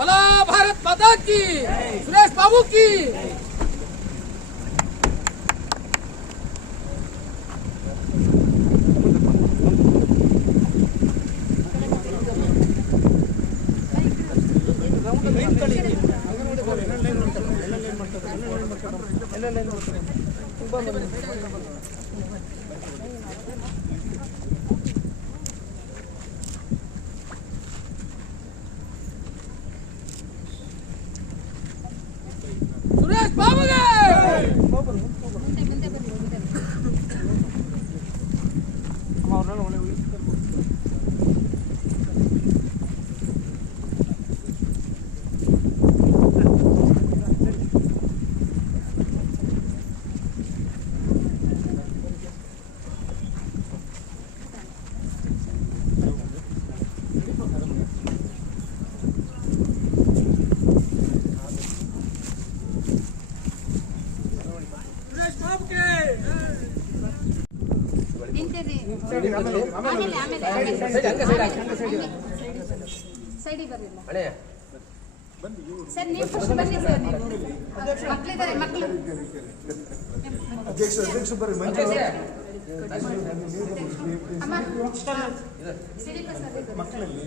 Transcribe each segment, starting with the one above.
बला भारत माता की सुरेश बाबू की। ತುಂಬಾ 宝贝！ಸೈಡಿಗೆ ಬರಲಿಲ್ಲ ಸರ್ ನೀವು ಫಸ್ಟ್ ಬನ್ನಿ ಸರ್ ನೀವು ಮಕ್ಕಳಿದ್ದಾರೆ ಮಕ್ಕಳು ಅಧ್ಯಕ್ಷ ಅಧ್ಯಕ್ಷ ಬರ್ರಿ ಮಂಜು. ಮಕ್ಕಳಲ್ಲಿ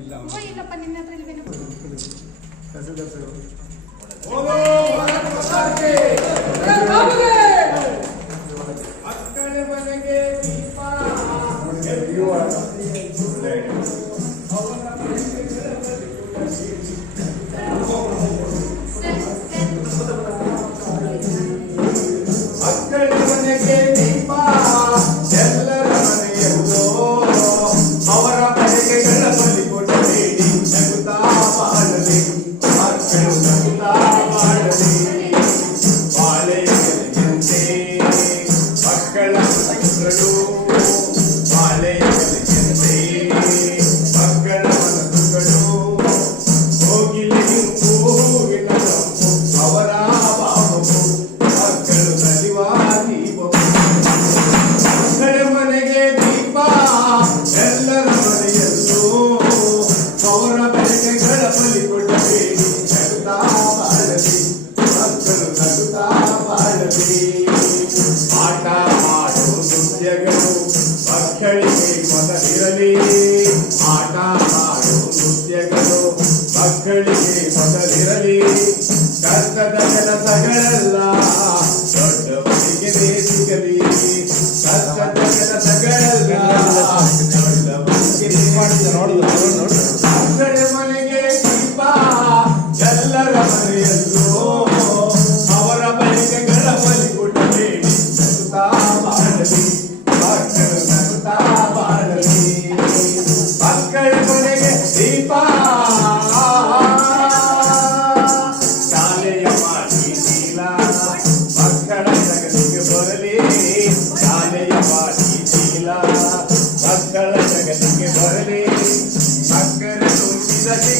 ಇಲ್ಲ, ತಹಸೀಲ್ದಾರ್ ಸಾಹೇಬರು ಸುರೇಶ್ ಬಾಬುಗೆ ಸರ್, ಮಕ್ಕಳು ನಗುತ್ತಾ ಮಕ್ಕಳಿಗೆ ಮೊದಲಿರಲಿ ಕಷ್ಟದ ಕೆಲಸಗಳೆಲ್ಲ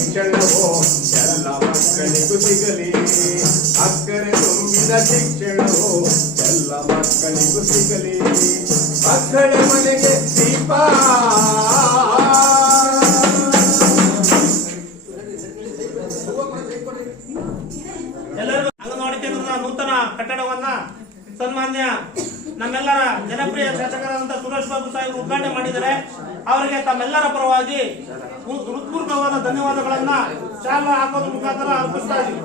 ಶಿಕ್ಷಣವು ಎಲ್ಲ ಮಕ್ಕಳಿಗೂ ಸಿಗಲಿ ಅಕ್ಕರೆ ತುಂಬಿದ ಶಿಕ್ಷಣವೋ ಎಲ್ಲ ಮಕ್ಕಳಿಗೂ ಸಿಗಲಿ. ಮಕ್ಕಳ ಮನೆಗೆ ದೀಪ. ಅಂಗನವಾಡಿ ಕೇಂದ್ರದ ನೂತನ ಕಟ್ಟಡವನ್ನ ಸನ್ಮಾನ್ಯ ನಮ್ಮೆಲ್ಲರ ಜನಪ್ರಿಯ ಶಾಸಕರಾದಂತ ಸುರೇಶ್ ಬಾಬು ಸಾಹೇಬ್ ಉದ್ಘಾಟನೆ ಮಾಡಿದ್ದಾರೆ. ಅವರಿಗೆ ತಮ್ಮೆಲ್ಲರ ಪರವಾಗಿ ಹೃತ್ಪೂರ್ವಕವಾದ ಧನ್ಯವಾದಗಳನ್ನ ಚಾಲನೆ ಹಾಕೋದ್ರ ಮುಖಾಂತರ ಅರ್ಪಿಸ್ತಾ ಇದ್ದೀವಿ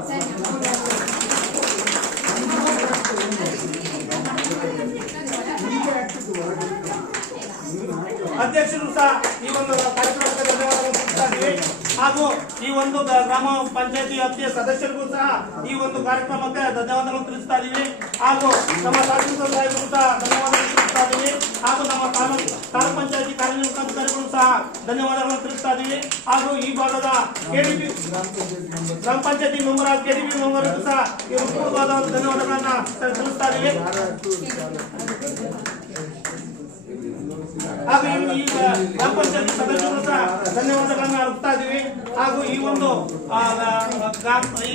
ಅಧ್ಯಕ್ಷರು ಸಹ ಈ ಒಂದು ಕಾರ್ಯಕ್ರಮಕ್ಕೆ ತಿಳಿಸ್ತಾ ಇದ್ದೀವಿ ಹಾಗೂ ಈ ಒಂದು ಗ್ರಾಮ ಪಂಚಾಯತಿ ವ್ಯಾಪ್ತಿಯ ಸದಸ್ಯರಿಗೂ ಸಹ ಈ ಒಂದು ಕಾರ್ಯಕ್ರಮಕ್ಕೆ ಧನ್ಯವಾದಗಳು ತಿಳಿಸ್ತಾ ಇದ್ದೀವಿ ಹಾಗೂ ನಮ್ಮ ಸಾಹಿತ್ಯ ಸಹ ಧನ್ಯವಾದಗಳು ತಿಳಿಸ್ತಾ ಇದ್ದೀವಿ ಹಾಗೂ ನಮ್ಮ ತಾಲೂಕು ತಾಲೂಕು ಪಂಚಾಯತಿ ಕಾರ್ಯನಿರ್ವಹಣಾಧಿಕಾರಿಗಳು ಸಹ ಧನ್ಯವಾದಗಳನ್ನು ತಿಳಿಸ್ತಾ ಇದ್ದೀವಿ. ಹಾಗೂ ಈ ಭಾಗದ ಕೆಡಿಪಿ ಗ್ರಾಮ ಪಂಚಾಯತಿ ಮೆಂಬರ್ ಕೆಡಿಪಿ ಮೆಂಬರ್ ಸಹ ಒಂದು ಧನ್ಯವಾದಗಳನ್ನ ತಿಳಿಸ್ತಾ ಇದ್ದೀವಿ. ಹಾಗೂ ಈಗ ಗ್ರಾಮ ಪಂಚಾಯತ್ ಸದಸ್ಯರು ಸಹ ಧನ್ಯವಾದಗಳನ್ನು ಅರ್ಪಿಸ್ತಾ ಹಾಗೂ ಈ ಒಂದು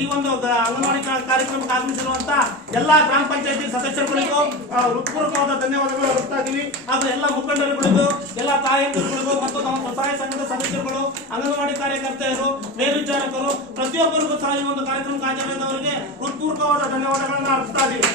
ಈ ಒಂದು ಅಂಗನವಾಡಿ ಕಾರ್ಯಕ್ರಮಕ್ಕೆ ಆಗಮಿಸಿರುವಂತ ಎಲ್ಲಾ ಗ್ರಾಮ ಪಂಚಾಯತಿ ಸದಸ್ಯರುಗಳಿಗೂ ಹೃತ್ಪೂರ್ವಕವಾದ ಧನ್ಯವಾದಗಳು ಅರ್ಪಿಸ್ತಾ ಇದ್ದೀವಿ. ಹಾಗೂ ಎಲ್ಲ ಮುಖಂಡರುಗಳಿಗೂ, ಎಲ್ಲ ತಾಯಂದಿರುಗಳಿಗೂ ಮತ್ತು ನಮ್ಮ ಸ್ವಸಹಾಯ ಸಂಘದ ಸದಸ್ಯರುಗಳು, ಅಂಗನವಾಡಿ ಕಾರ್ಯಕರ್ತೆಯರು, ಮೇಲ್ವಿಚಾರಕರು, ಪ್ರತಿಯೊಬ್ಬರಿಗೂ ಸಹ ಈ ಒಂದು ಕಾರ್ಯಕ್ರಮಕ್ಕೆ ಹಾಜರಾದವರಿಗೆ ಹೃತ್ಪೂರ್ವಕವಾದ ಧನ್ಯವಾದಗಳನ್ನು ಅರ್ಪಿಸ್ತಾ ಇದ್ದೀವಿ.